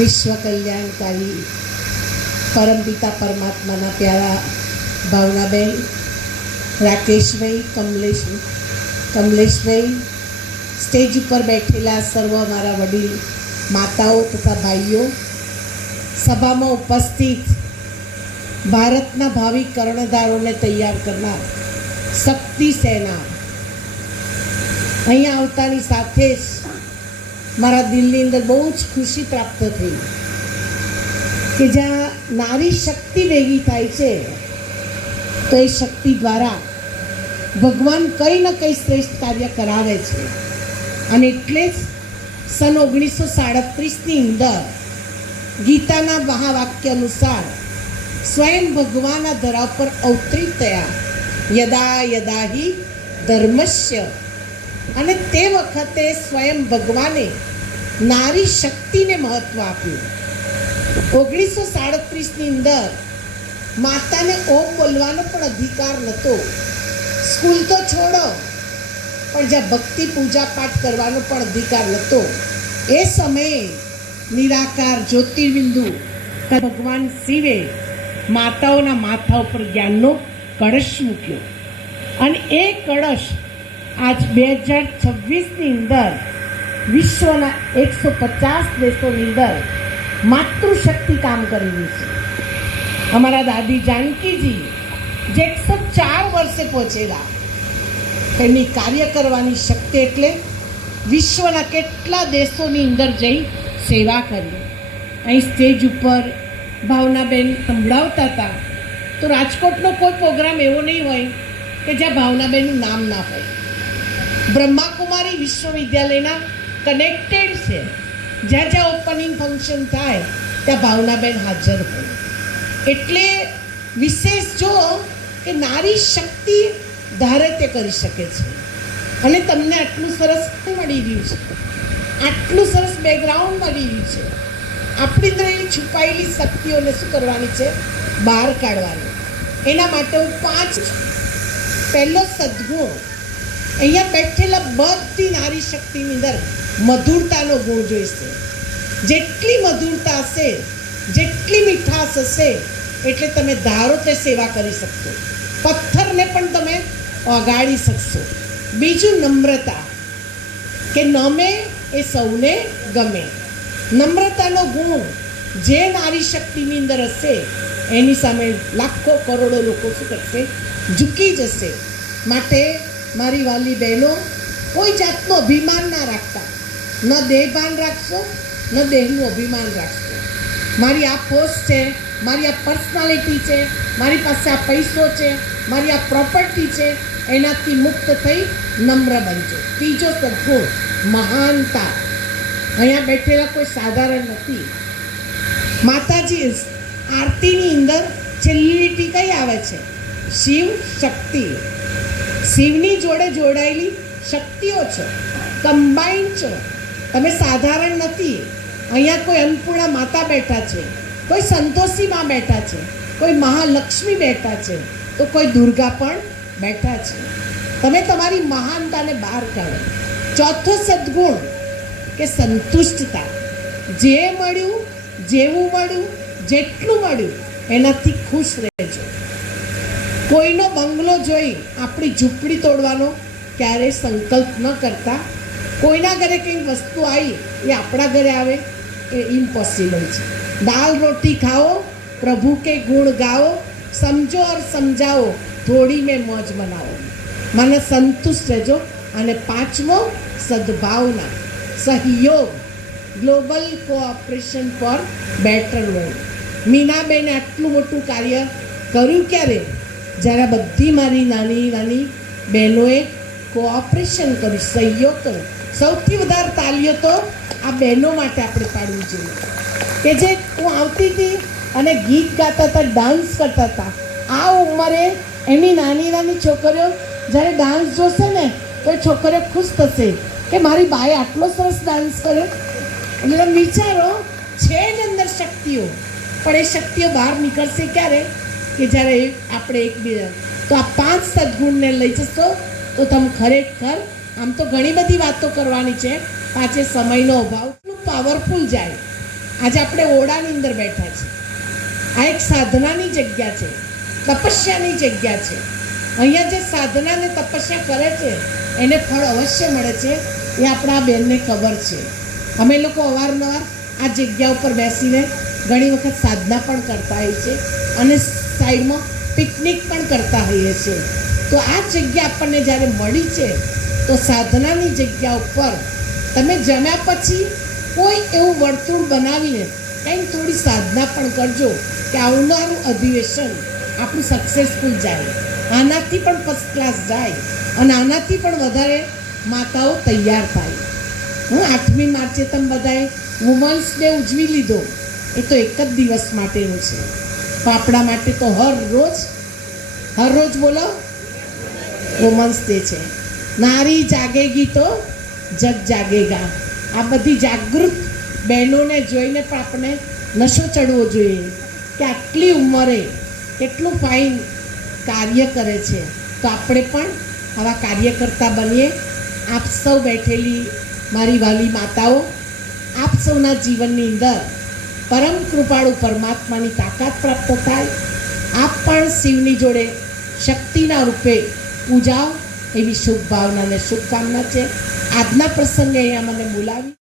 विश्व कल्याणकारी परमपिता परमात्मा प्यारा भावनाबेन, राकेश भाई, कमलेश भाई, स्टेज पर बैठेला सर्व मारा वडील माताओं तथा भाईओ, सभा में उपस्थित भारतना भावी कर्णधारों ने तैयार करना शक्ति सेना, अहीं आवतानी साथे मारा दिलनी अंदर बहुत ज खुशी प्राप्त थई कि ज्यां नारी शक्ति भेगी थाय छे तो ए शक्ति द्वारा भगवान कई न कई श्रेष्ठ कार्य करावे छे। अने एटले ज सन 1937 ની અંદર गीताना महावाक्य अनुसार स्वयं भगवान आ धरा पर अवतरित थया, यदा यदा ही धर्मस्य, अने ते वखते स्वयं भगवाने नारी शक्ति ने महत्व आप्युं। 1937 ની અંદર माताने ओम बोलवानो पण अधिकार नतो। स्कूल तो छोड़ो, पण ज्यां भक्ति पूजा पाठ करवानो पण अधिकार नतो। ए समये निराकार ज्योतिर्बिंदु भगवान शिवे माताओना माथा पर ज्ञाननो कलश मूक्यो अने ए कलश आज 2026 ની અંદર विश्वना 150 देशोनी अंदर मातृशक्ति काम करी रही है। हमारा दादी जानकी जी जे 104 वर्षे पहोंचेला, एमनी कार्य करवानी शक्ति एटले विश्वना केटला देशोनी अंदर जई सेवा करी। अहीं स्टेज पर भावनाबेन संभळावता था तो राजकोटनो कोई प्रोग्राम एवो नहीं होय के ज्यां भावनाबेननुं नाम ना होय। ब्रह्माकुमारी विश्वविद्यालयना कनेक्टेड छे, ज्यां ज्यां ओपनिंग फंक्शन थाय त्यां भावनाबेन हाजर होय। एटले विशेष जो कि नारी शक्ति धारे ते करी शके छे। अने तमने आटલું સરસ મળી રહ્યું છે, આટલું સરસ બેકગ્રાઉન્ડ મળી રહ્યું છે। આપણી અંદર એવી છુપાયેલી શક્તિઓને શું કરવાની છે? બહાર કાઢવાની। એના માટે હું 5 પહેલો સદ્ગુણ, અહીંયા બેઠેલા બધી નારી શક્તિની અંદર મધુરતાનો ગુણ જોઈશે। જેટલી મધુરતા હશે, જેટલી મીઠાશ હશે, એટલે તમે ધારો તે સેવા કરી શકશો, પથ્થરને પણ તમે ઓગાળી શકશો। બીજું નમ્રતા, કે નમે એ સૌને ગમે। નમ્રતાનો ગુણ જે નારી શક્તિની અંદર હશે એની સામે લાખો કરોડો લોકો શું કરશે? ઝૂકી જશે। માટે મારી વાલી બહેનો, કોઈ જાતનું અભિમાન ના રાખતા, ન દેહભાન રાખશો ન દેહનું અભિમાન રાખશો। મારી આ પોસ્ટ છે, મારી આ પર્સનાલિટી છે, મારી પાસે આ પૈસો છે, મારી આ પ્રોપર્ટી છે, એનાથી મુક્ત થઈ નમ્ર બનજો। ત્રીજો સદ્ગુણ મહાનતા, અહીંયા બેઠેલા કોઈ સાધારણ નથી। માતાજી આરતીની અંદર છેલ્લી લીટી કઈ આવે છે? શિવ શક્તિ। શિવની જોડે જોડાયેલી શક્તિઓ છો, કમ્બાઈન છો। તમે સાધારણ નથી। અહીંયા કોઈ અન્નપૂર્ણા માતા બેઠા છે, કોઈ સંતોષી માં બેઠા છે, કોઈ મહાલક્ષ્મી બેઠા છે, તો કોઈ દુર્ગા પણ બેઠા છે। તમે તમારી મહાનતાને બહાર કાઢો। ચોથો સદ્ગુણ કે સંતુષ્ટતા, જે મળ્યું, જેવું મળ્યું, જેટલું મળ્યું એનાથી ખુશ રહેજો। કોઈનો બંગલો જોઈ આપણી ઝૂંપડી તોડવાનો ક્યારેય સંકલ્પ ન કરતા। કોઈના ઘરે કંઈ વસ્તુ આવી એ આપણા ઘરે આવે એ ઇમ્પોસિબલ છે। દાલ રોટી ખાઓ, प्रभु के गुण गाओ, समझो और समझाओ, थोड़ी में मौज मनाओ। मन संतुष्ट रहो। अने पांचमो सद्भावना, सहयोग, global cooperation for better world. मीनाबेने आटलू मोटू कार्य कर्યું क्यारे? જ્યારે બધી મારી નાની નાની બહેનોએ કોઓપરેશન કર્યું, સહયોગ કર્યો। સૌથી વધારે તાલીઓ તો આ બહેનો માટે આપણે પાડવી જોઈએ કે જે હું આવતી હતી અને ગીત ગાતા હતા, ડાન્સ કરતા હતા। આ ઉંમરે એની નાની નાની છોકરીઓ જ્યારે ડાન્સ જોશે ને તો છોકરીઓ ખુશ થશે કે મારી બાએ આટલો સરસ ડાન્સ કર્યો। એટલે વિચારો, છે જ અંદર શક્તિઓ, પણ એ શક્તિઓ બહાર નીકળશે ક્યારે? કે જ્યારે આપણે એકબીજા તો આ 5 સદ્ગુણને લઈ જશો તો તમે ખરેખર, આમ તો ઘણી બધી વાતો કરવાની છે, પાછે સમયનો અભાવ, પાવરફુલ જાય। આજે આપણે ઓરડાની અંદર બેઠા છે. આ એક સાધનાની જગ્યા છે, તપસ્યાની જગ્યા છે. અહીંયા જે સાધના ને તપસ્યા કરે છે એને ફળ અવશ્ય મળે છે, એ આપણા બેનને ખબર છે. અમે લોકો અવારનવાર આ જગ્યા ઉપર બેસીને ઘણી વખત સાધના પણ કરતા હોઈએ છીએ અને સાઈડમાં પિકનિક પણ કરતા હોઈએ છીએ. તો આ જગ્યા આપણને જ્યારે મળી છે તો સાધનાની જગ્યા ઉપર તમે જમ્યા પછી કોઈ એવું વર્તુળ બનાવીને કંઈક થોડી સાધના પણ કરજો કે આવનારું અધિવેશન આપણું સક્સેસફુલ જાય, આનાથી પણ ફર્સ્ટ ક્લાસ જાય અને આનાથી પણ વધારે માતાઓ તૈયાર થાય. 8મી માર્ચે તમે બધાએ વુમન્સ ડે ઉજવી લીધો, એ તો એક જ દિવસ માટેનું છે. તો આપણા માટે તો હર રોજ બોલો વુમન્સ ડે છે. નારી જાગેગી તો જગ જાગેગા. આ બધી જાગૃત બહેનોને જોઈને પણ આપણે નશો ચડવો જોઈએ કે આટલી ઉંમરે કેટલું ફાઇન કાર્ય કરે છે, તો આપણે પણ આવા કાર્યકર્તા બનીએ. આપ સૌ બેઠેલી મારી વાલી માતાઓ, આપ સૌના જીવનની અંદર પરમ કૃપાળુ પરમાત્માની તાકાત પ્રાપ્ત થાય. આપ પણ શિવની જોડે શક્તિના રૂપે પૂજાઓ એવી શુભ ભાવના અને શુભકામના છે. આજના પ્રસંગે અહીંયા મને બોલાવી